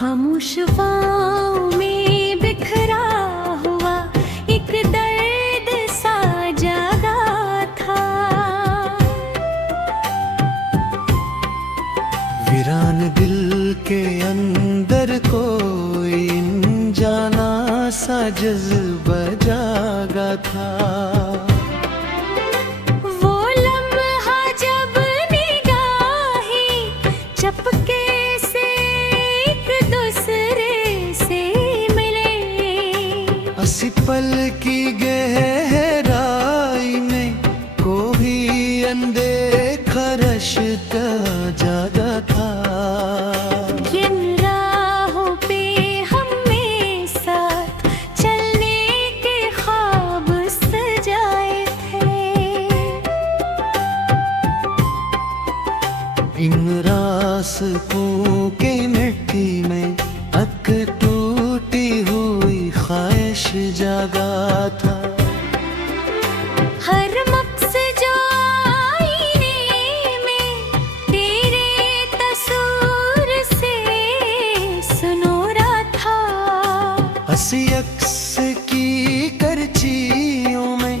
खामोश वाओं में बिखरा हुआ एक दर्द सा जागा था। वीरान दिल के अंदर कोई अनजाना सा जज्बा जागा था। वो लम्हा जब निगाहें चपके से एक दूसरे से मिले, असी पल की गहराई में कोई अनदेखा रिश्ता जागा था। किन राहों पे हमने साथ चलने के ख्वाब सजाए थे। इन रास्तों के मिट्टी में अक टूटी हुई ख्वाहिश जागा था। हर मकसद जो आईने में तेरे तस्वीर से सुनोरा था। हंसी अक्स की करचियों में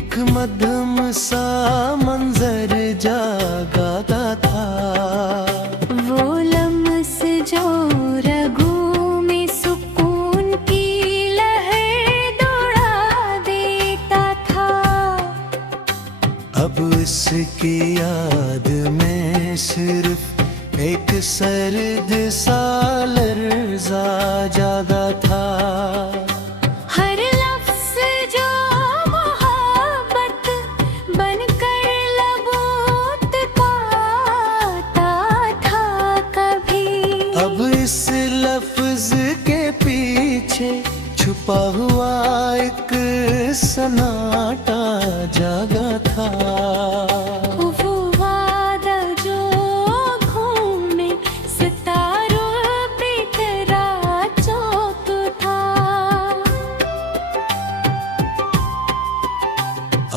एक मध्यम सा मंजर जागा था। वो लम्स जो रगों में सुकून की लहर दौड़ा देता था। अब इसकी याद में सिर्फ एक सर्द सा लर्ज़ा जागा था। हर लफ्ज़ जो मोहब्बत बनकर लबों तक आता था कभी। अब इस लफ्ज के पीछे छुपा हुआ एक सन्नाटा जागा था। वो वादा जो घूमे सितारों पे तेरा चौक था।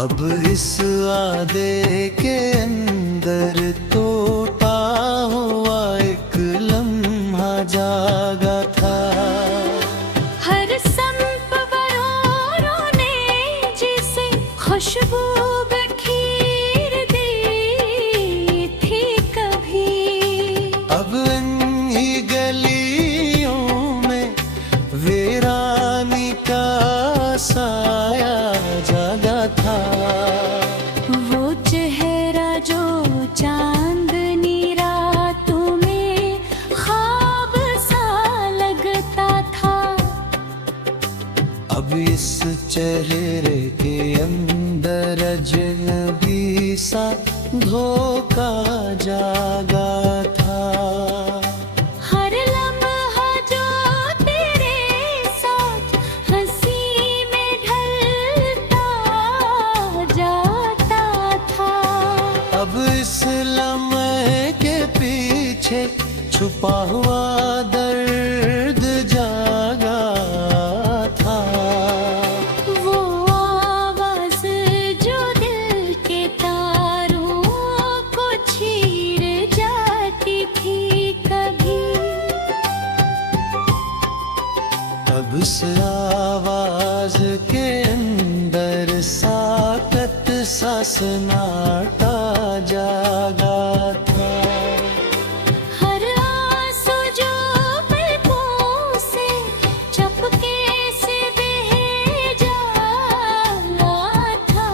अब इस वादे के अंदर तोता हुआ एक लम्हा जागा था। हर संप बरों ने जिसे खुशबू बखेर दी थी कभी। अब इन्हीं गलियों में वीरानी का साया जागा था। वो चेहरा जो चांदनी रातों में ख्वाब सा लगता था। अब इस चेहरे के अंदर अजनबी सा धोखा जागा था। हर लम्हा जो तेरे साथ हंसी में ढलता जाता था। अब इस लम्हे के पीछे छुपा हुआ दर्द जागा था। वो आवाज़ जो दिल के तारों को चीर जाती थी कभी। अब उस आवाज के अंदर साकत सा सन्नाटा जागा था। हर आंसू जो पलकों से चपके से बह जाता था।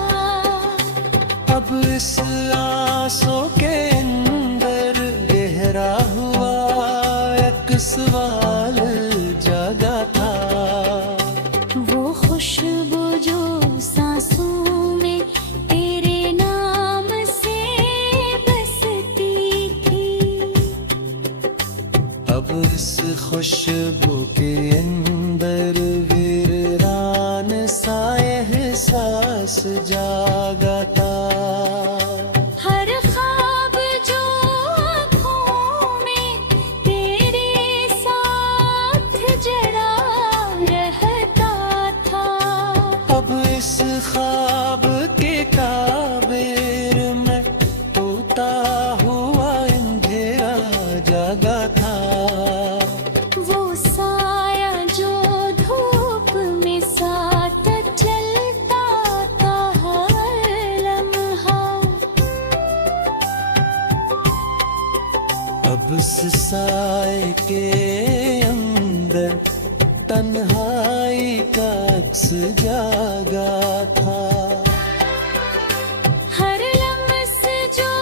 अब इस आंसू के अंदर गहरा हुआ एक सवाल जागा था। वो खुशबू जो सांसों में तेरे नाम से बसती थी। अब इस खुशबू के अंदर वीरान सा एहसास जागा था। हर ख्वाब जो आँखों में तेरे साथ जड़ा रहता था। अब इस ख्वाब के ताबीर में तोता हुआ अंधेरा जागा था। साए के अंदर तन्हाई का अक्स जागा था। हर लम्स जो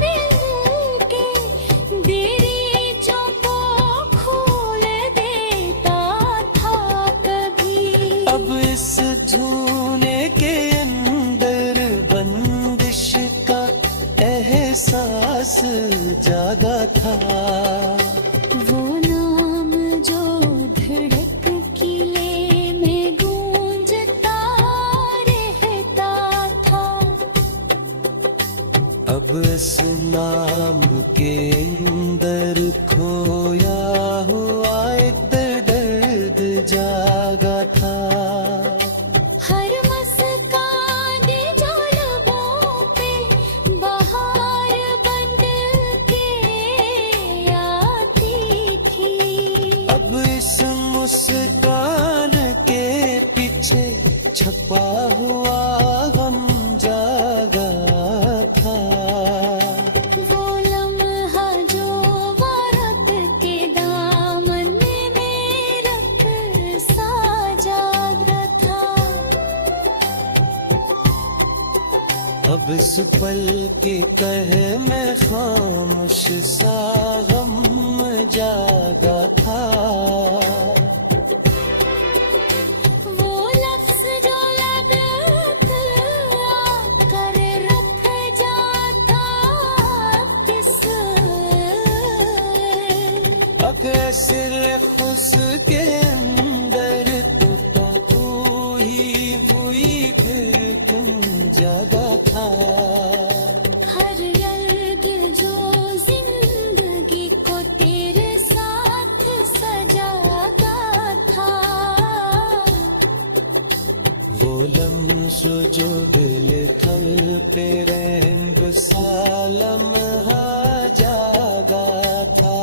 दिल के दरीचों को खोल देता था कभी। अब इस झूने के अंदर बंदिश का एहसास जागा था। वो नाम जो धड़क किले में गूंजता रहता था। अब इस नाम के अंदर खोया हुआ एक दर्द जागा था। हर मुस्कान जो लबों पे बहार बन के आती थी। अब इस मुस्कान के पीछे छपा हुआ गम जागा था। वो लम्हा जो वारत के दामन में रख सा जागा था। अब इस पल के कहे में खामोश सा गम जागा था। वो लफ्ज़ जो लगत आकर रख जाता किस अक्सर खुश के अंदर तू ही हुई फिर तुम जागा था। हर यल्द जो जिंदगी को तेरे साथ सजाता था। वो लम्स जो दिल थल पे रंग सालम जागा था।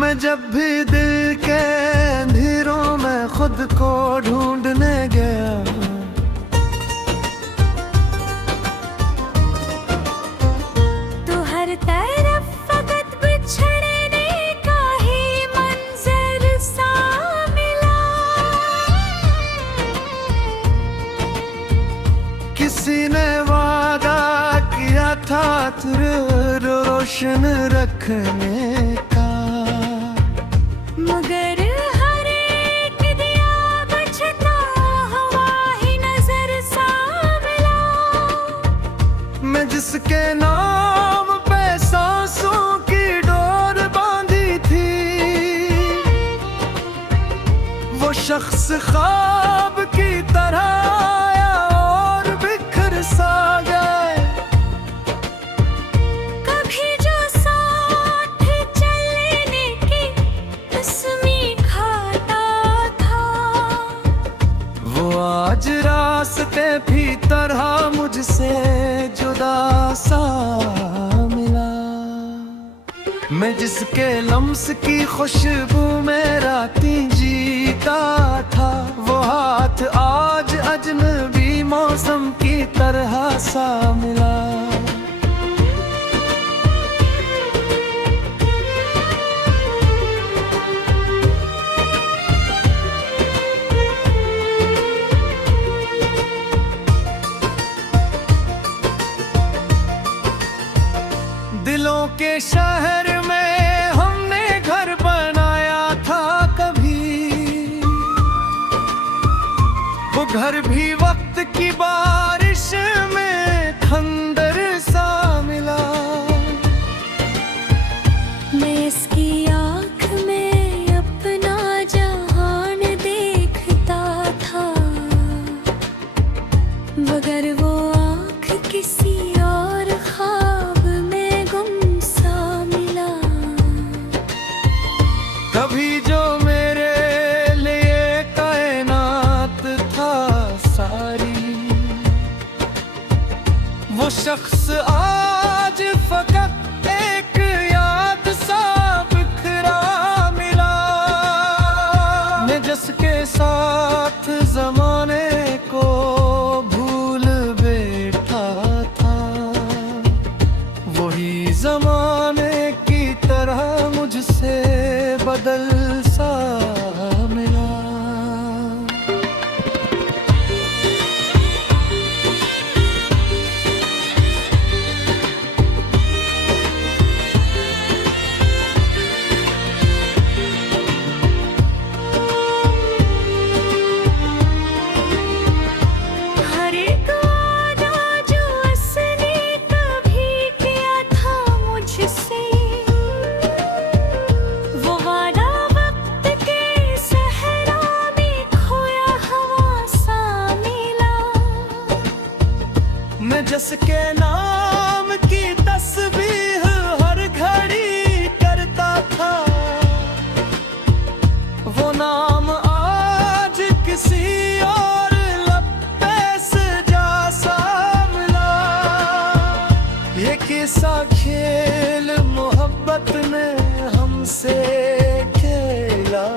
मैं जब भी दिल के अंधेरों में खुद को ढूंढने गया, तो हर तरफ फकत बिछड़ने का ही मंजर सा मिला। किसी ने वादा किया था तुझे रोशन रखने का, मगर हर एक दिया बुझता हुआ ही नजर सा मिला। मैं जिसके नाम पे सांसों की डोर बांधी थी, वो शख्स ख्वाब की तरह आया और बिखर सा गए। कभी जो साथ चलने की तस्वीर खाता था, वो आज रास्ते भी तरह मुझसे जुदा सा मिला। मैं जिसके लम्स की खुशबू में रातें जीता था, वो हाथ आज अजनबी मौसम की तरह सा मिला। दिलों के शहर में हमने घर बनाया था कभी, वो घर भी वक्त की बारिश में खंडर सा मिला। मैं इसकी आँख में अपना जहान देखता था, मगर वो आँख किसी और ख्वाब में जमाने की तरह मुझसे बदल सा मिला। हर एक वादा जो उसने कभी किया था मुझसे, वो वादा वक्त के सहरा में खोया हवा सा मिला। मैं जिसके नाम की तस्बीह हर घड़ी करता था, वो नाम आज किसी और लब पे सजा सा मिला। ये किस्सा खेल मोहब्बत ने हमसे खेला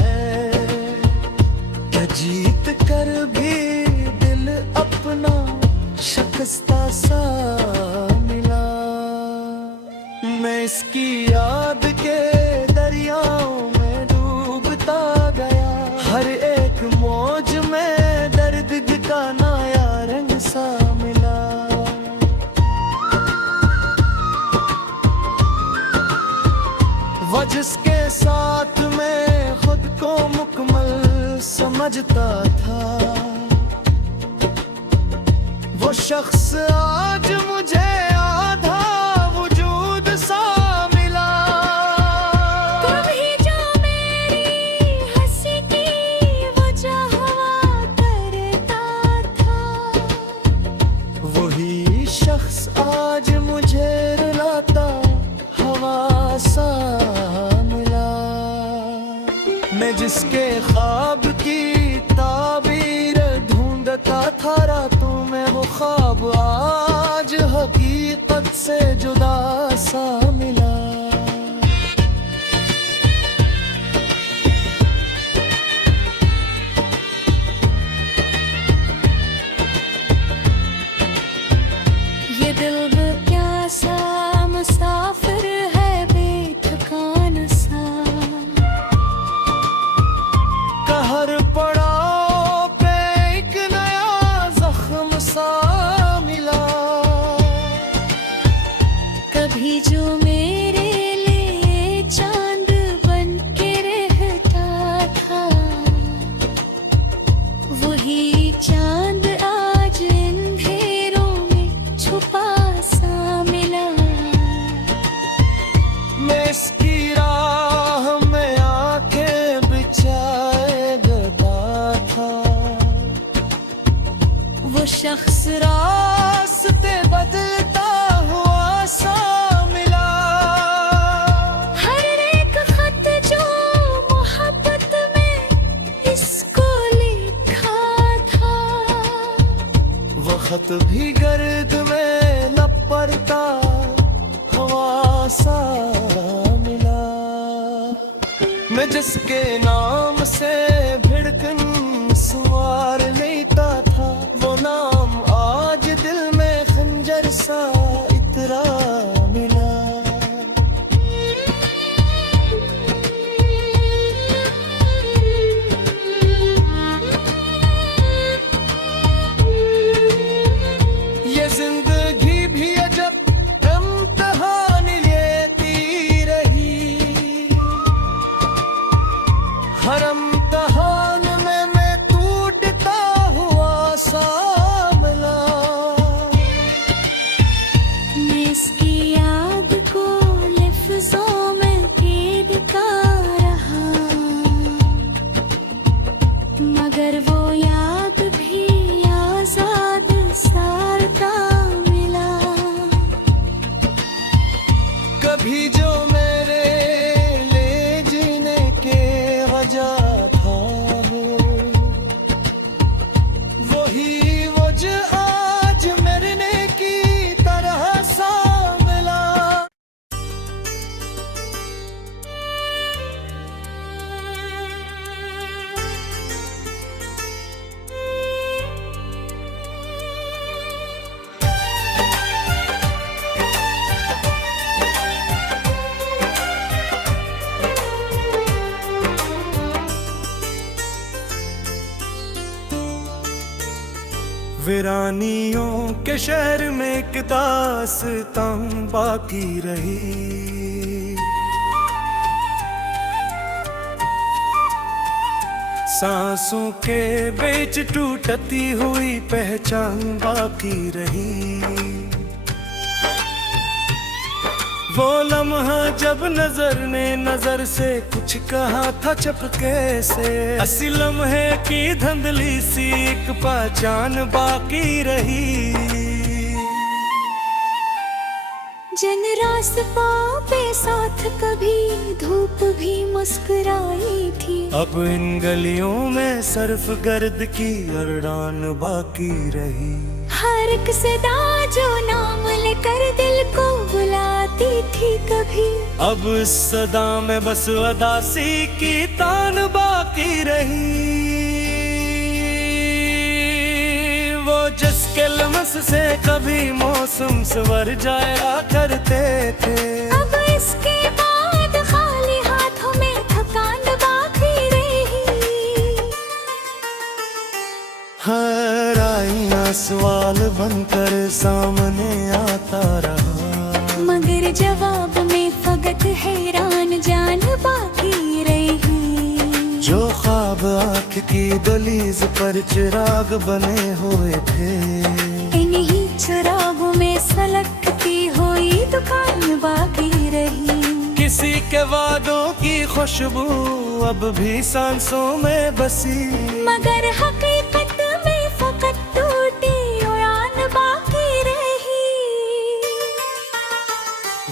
है, क्या जीत कर भी दिल अपना शिकस्ता सा मिला। मैं इसकी याद के दरियाओं में डूबता गया, हर एक मौज में दर्द का नया रंग सा मिला। वो जिसके साथ मैं खुद को मुकम्मल समझता था, वो शख्स आज मुझे आधा वजूद सा मिला। कभी जो मेरी हंसी की वजह हुआ करता था, वही शख्स आज मुझे रुलाता हवा सा मिला। मैं जिसके ख्वाब की ताबीर ढूंढता था रातों में, वो ख्वाब आज हकीकत से जुदा सा मिला। ये दिल प्यासा मुसाफिर है बेठिकाना सा, कहर पड़ाव पे एक नया जख्म सा मिला। कभी जो मेरे लिए चांद बन के रहता था, वही चांद आज अंधेरों में छुपा सा मिला। मैं इसकी राह में आंखें बिछाए गदा था, वो शख्स रास्ते बदलता हुआ सा मिला। हर एक खत जो मोहब्बत में इसको लिखा था, वो खत भी गर्द में न पड़ता हवा सा मिला। मैं जिसके नाम से भिड़कन सवार लेता था, वो नाम आज दिल में खंजर सा इतरा मिला। ये जिंदगी भी अजब इम्तिहान लेती रही, हर इम्तिहान में मैं टूटता हुआ सा मिला। मैं इसकी याद को लफ्जों में कीरता रहा, मगर वो याद भी आजाद सारता मिला। कभी जो मेरे ले जीने के वजह था, वही वजह आज मरने की तरह सा मिला। वीरानियों के शहर में एक दास्तां बाकी रही। सांसों के बीच टूटती हुई पहचान बाकी रही। वो लम्हा जब नजर ने नजर से कुछ कहा था चपके से, असी लम्हे की धुंधली सी एक पहचान बाकी रही। जन रास्ता पे साथ कभी धूप भी मुस्कुराई थी। अब इन गलियों में सर्फ गर्द की अरडान बाकी रही। हर एक सदा जो नाम लेकर दिल को बुलाती थी कभी, अब इस सदा में बस उदासी की तान बाकी रही। वो जिसके लमस से कभी मौसम संवर जाया करते थे, अब इसके बाद खाली हाथों में थकान बाकी रही। हर आईना सवाल बनकर सामने आता रहा, मगर जवाब में फकत हैरान जान बाकी रही। जो ख्वाब आँख की दहलीज पर चिराग बने हुए थे, इन्हीं चिरागों में सलगती हुई दुकान बाकी रही। किसी के वादों की खुशबू अब भी सांसों में बसी, मगर हकीकत में फकत टूटी उड़ान बाकी रही।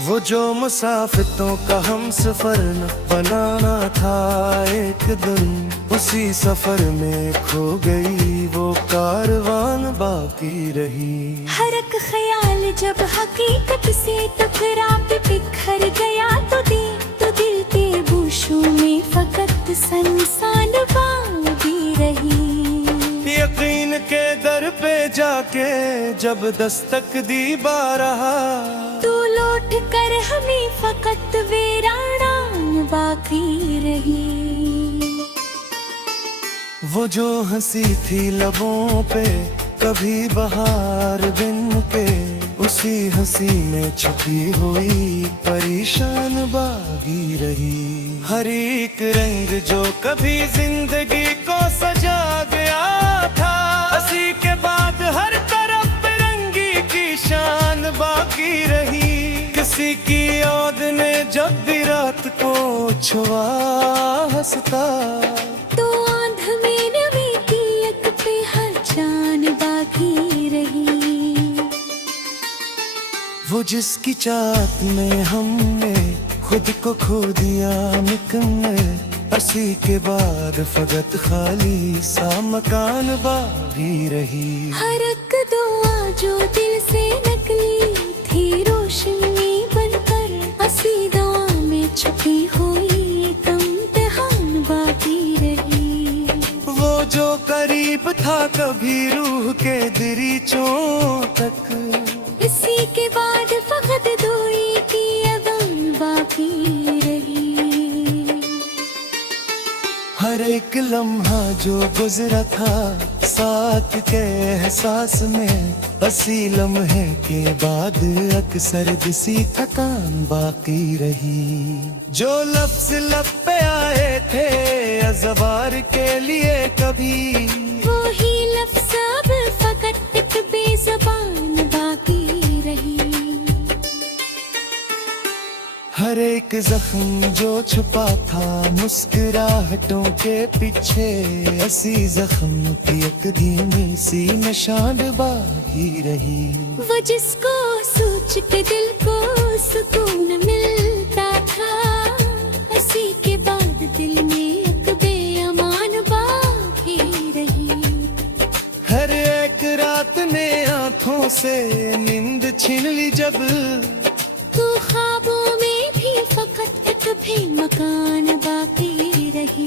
वो जो मुसाफिरों का हम सफर न बनाना था एक दिन, उसी सफर में खो गई वो कारवान बाकी रही। हर एक ख्याल जब हकीकत से टकरा के बिखर गया तो दिल के गूशों में फकत सनसान बाकी रही। यकीन के दर पे जाके जब दस्तक दी बारहा, तू लौट कर हमें फकत वीराना बाकी रही। वो जो हंसी थी लबों पे कभी बहार बिन पे, उसी हंसी में छुपी हुई परेशान बागी रही। हर एक रंग जो कभी जिंदगी को सजा गया था, हंसी के बाद हर तरफ रंगी की शान बाकी रही। किसी की याद ने जब भी रात को छुआ हंसता, तो आंध में नमी की एक पहचान बाकी रही। वो जिसकी चाहत में हमने खुद को खो दिया निकलने, हंसी के बाद फकत खाली सा मकान बाकी रही। हर एक दुआ जो दिल से निकली थी रोशनी बनकर, हंसी दुआ में छुपी हुई इम्तिहान बाकी रही। वो जो करीब था कभी रूह के दरीचों तक, इसी के बाद फकत दूरी की अगन बाकी रही। हर एक लम्हा जो गुजरा था साथ के एहसास में, हंसी लम्हे के बाद अक्सर दिसी थकान बाकी रही। जो लफ्ज लब पे आए थे अज़वार के लिए कभी, वो ही लफ्ज़ अब फकत एक बेज़बान बाकी रही। हर एक जख्म जो छुपा था मुस्कुराहटों के पीछे, ऐसी जख्म की एक धीमी सी निशान बाकी रही। वो जिसको सोच के दिल को सुकून मिलता था, इसी के बाद दिल में एक बेअमान बाकी रही। हर एक रात ने आंखों से नींद छीन ली जब, तो ख्वाबों में भी फकत एक भी मकान बाकी रही।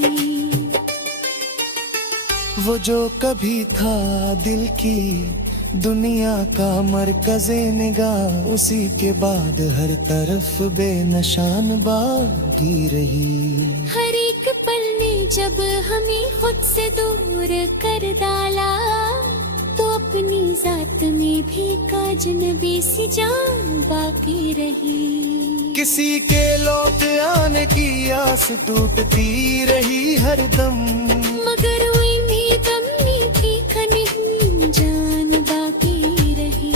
वो जो कभी था दिल की दुनिया का मरकज़े निगाह, उसी के बाद हर तरफ बेनशान बाकी रही। हर एक पल ने जब हमें खुद से दूर कर डाला, तो अपनी जात में भी काजनबी सी जान बाकी रही। किसी के लौट आने की आस टूटती रही हरदम, मगर उन्हीं दम मीठी खनिन जान बाकी रही।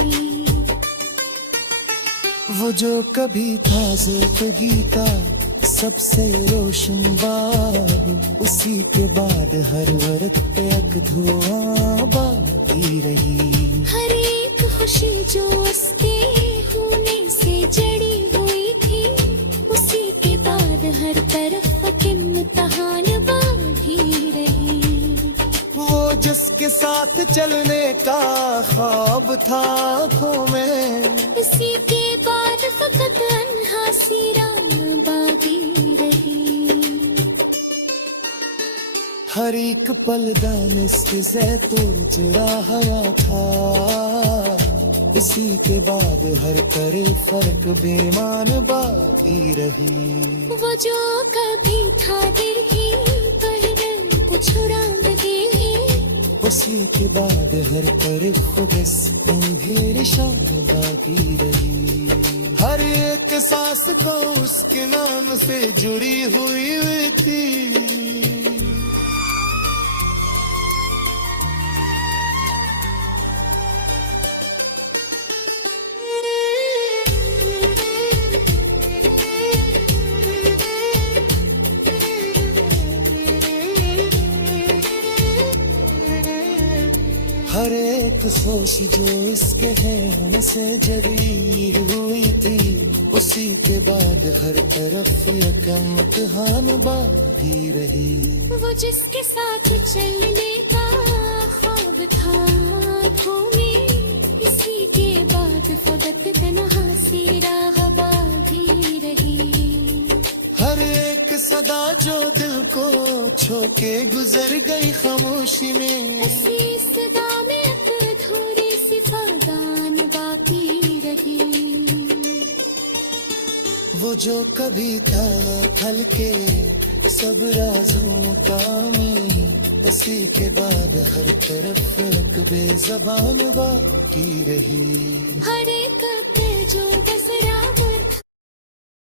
वो जो कभी था ज़िंदगी का सबसे रोशन बाग, उसी के बाद हर वक्त पे एक धुआं बाकी रही। हर एक खुशी जो उसके होने से जड़ी हुई थी, उसी के बाद हर तरफ इम्तिहान बाकी रही। वो जिसके साथ चलने का ख्वाब था आँखों में, उसी के बाद फकत अन्हा सीरा बाकी रही। हर एक पल दानिश के जैतून चुराया था, इसी के बाद हर करे फर्क बेमान बाकी रही। वो जो कभी था दिल की पर कुछ रंग दे, उसी के बाद हर तरफ बस अंधेरे शाम बाकी रही। हर एक सांस को उसके नाम से जुड़ी हुई थी। हर एक सोच जो इसके है से जड़ी हुई थी, उसी के बाद हर तरफ एक इम्तिहान बाकी रही। वो जिसके साथ चलने का ख्वाब था आँखों में, इसी के बाद फकत तन्हा सी राह बाकी रही। हर एक सदा जो दिल को छू के गुजर गई खामोशी में, इसी सदा में अधूरी सी फगान बाकी रही। वो जो कभी था हल्के सब राजों का में, उसी के बाद हर तरफ एक बेज़बान बाकी रही। हर